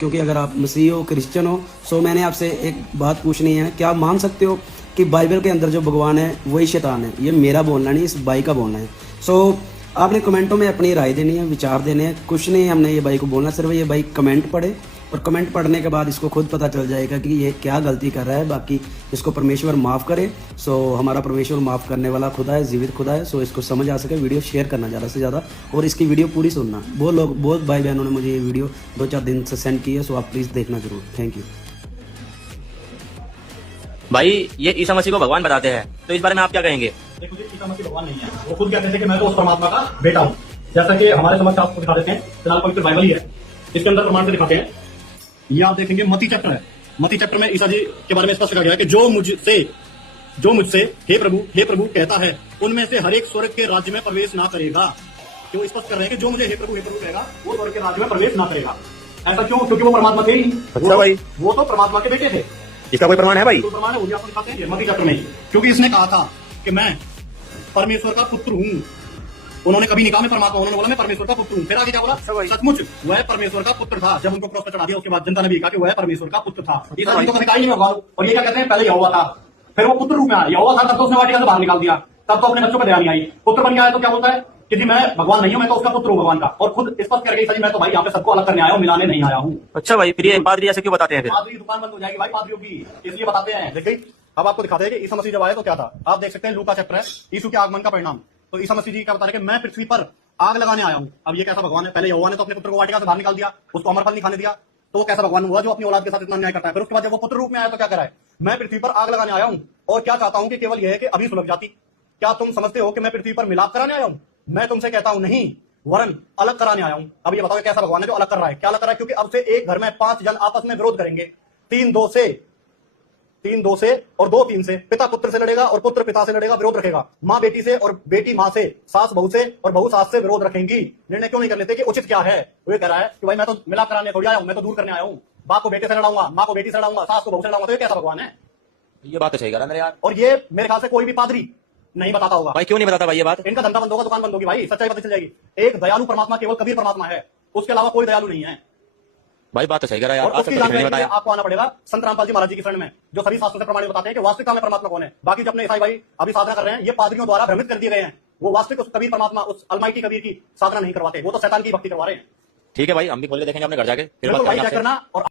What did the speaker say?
क्योंकि अगर आप मसीह हो, क्रिश्चियन हो, सो मैंने आपसे एक बात पूछनी है, क्या आप मान सकते हो कि बाइबल के अंदर जो भगवान है वही शैतान है? ये मेरा बोलना नहीं, इस भाई का बोलना है। सो आपने कमेंटों में अपनी राय देनी है, विचार देने हैं, कुछ नहीं हमने ये भाई को बोलना, सिर्फ ये भाई कमेंट पढ़े और कमेंट पढ़ने के बाद इसको खुद पता चल जाएगा कि ये क्या गलती कर रहा है। बाकी इसको परमेश्वर माफ़ करे। सो हमारा परमेश्वर माफ़ करने वाला खुदा है, जीवित खुदा है। सो इसको समझ आ सके, वीडियो शेयर करना ज़्यादा से ज़्यादा और इसकी वीडियो पूरी सुनना। बहुत भाई बहनों ने मुझे ये वीडियो 2-4 दिन से सेंड की है, सो आप प्लीज़ देखना जरूर। थैंक यू भाई। ये ईसा मसीह को भगवान बताते हैं, तो इस बारे में आप क्या कहेंगे? देखो जी, ईसा मसीह भगवान नहीं है। वो खुद कहते थे कि मैं तो उस परमात्मा का बेटा हूँ। जैसा कि हमारे समक्ष आपको दिखा देते हैं, फिलहाल पवित्र बाइबल ही है, इसके अंदर प्रमाण से दिखाते हैं। ये आप देखेंगे मत्ती चैप्टर है। मत्ती चैप्टर में ईसा जी के बारे में स्पष्ट कहा गया है कि जो मुझसे हे प्रभु कहता है, उनमें से हर एक स्वर्ग के राज्य में प्रवेश ना करेगा। कि वो स्पष्ट कर रहे हैं कि जो मुझे हे प्रभु कहेगा वो स्वर्ग के राज्य में प्रवेश ना करेगा। ऐसा क्यों? क्योंकि वो परमात्मा थे ही। अच्छा भाई, वो तो परमात्मा के बेटे थे। इसका कोई प्रमाण है भाई? तो प्रमाण है, वो भी आपको दिखाते हैं मत्ती चैप्टर में। क्योंकि इसने कहा था कि मैं परमेश्वर का पुत्र हूँ। उन्होंने कभी नहीं कहा मैं परमात्मा, उन्होंने बोला मैं परमेश्वर का पुत्र हूँ। फिर आगे क्या बोला? सचमुच वह परमेश्वर का पुत्र था। जब उनको क्रॉस पर चढ़ा दिया उसके बाद जनता ने भी कहा कि वह परमेश्वर का पुत्र था। ईसा जी को कभी कहा ही नहीं भगवान। और ये क्या कहते हैं? पहले यहोवा था, फिर वो पुत्र रूप में आया। यहोवा था तब तो उसने वाटिका से बाहर निकाल दिया, तब तो अपने बच्चों पर दया नहीं आई। पुत्र बन गया है तो क्या बोलता है कि जी मैं भगवान नहीं हूं, मैं तो उसका पुत्र हूं भगवान का। और खुद स्पष्ट करके ईसा जी मैं तो भाई यहाँ पे सबको अलग करने आया हूँ, मिलाने नहीं आया हूँ। अच्छा भाई, फिर ये पादरी ऐसे क्यों बताते हैं फिर? पादरी की दुकान बंद हो जाएगी भाई पादरियों की, इसलिए बताते हैं। देखिए अब आपको दिखाते हैं कि ईसा मसीह जब आए तो क्या था। आप देख सकते हैं लूका चैप्टर है, यीशु के आगमन का परिणाम। तो ईसा मसीह जी क्या बता रहे कि मैं पृथ्वी पर आग लगाने आया हूं। अब ये कैसा भगवान है? पहले यहोवा ने तो अपने पुत्र को वाटिका से बाहर निकाल दिया, उसको अमरफल नहीं खाने दिया, तो वो कैसा भगवान हुआ जो अपनी औलाद के साथ इतना अन्याय करता है? फिर उसके बाद जब वो पुत्र रूप में आया तो क्या करा है? मैं पृथ्वी पर आग लगाने आया हूं और क्या चाहता हूं कि केवल यह है कि अभी सुलभ जाती। क्या तुम समझते हो कि मैं पृथ्वी पर मिलाप कराने आया हूं? मैं तुमसे कहता हूं नहीं, वरन अलग कराने आया हूं। अब ये बताओ कैसा भगवान है जो अलग कर रहा है? क्या अलग कर रहा है? क्योंकि अब से एक घर में 5 जन आपस में विरोध करेंगे, 3-2 से और 2-3 से। पिता पुत्र से लड़ेगा और पुत्र पिता से लड़ेगा, विरोध रखेगा। माँ बेटी से और बेटी माँ से, सास बहू से और बहू सास से विरोध रखेंगी। निर्णय क्यों नहीं कर लेते कि उचित क्या है? वो ये कह रहा है कि भाई मैं तो मिलाप कराने थोड़ी आया हूं, मैं तो दूर करने आया हूं। बाप को बेटे से लड़ाऊंगा, माँ को बेटी से लड़ाऊंगा, सास को बहू से लड़ाऊंगा। तो ये कैसा भगवान है? ये बात तो सही करा मेरे यार। और ये मेरे ख्याल से कोई भी पादरी नहीं बताता होगा भाई क्यों नहीं बताता भाई ये बात? इनका धंधा बंद होगा, दुकान बंद होगी भाई, सच्चाई पता चल जाएगी। एक दयालु परमात्मा केवल कबीर परमात्मा है, उसके अलावा कोई दयालु नहीं है। भाई बात तो सही करा यार, और आज उसकी तक तो किसी ने जानकारी नहीं के लिए बताया। आपको आना पड़ेगा संत रामपाल जी महाराज जी की शरण में, जो सभी शास्त्रों से प्रमाणित बताते हैं कि वास्तविकता में परमात्मा कौन है। बाकी जो अपने ईसाई भाई अभी साधना कर रहे हैं, ये पादरियों द्वारा भ्रमित कर दिए गए हैं। वो वास्तविक उस कबीर परमात्मा, उस अलमाइटी कबीर की साधना नहीं करवाते, वो तो शैतान की भक्ति करवा रहे हैं। ठीक है भाई, हम भी खोल के देखेंगे अपने घर जाके, फिर बिल्कुल बात भाई करेंगे चेक आपसे। करना। और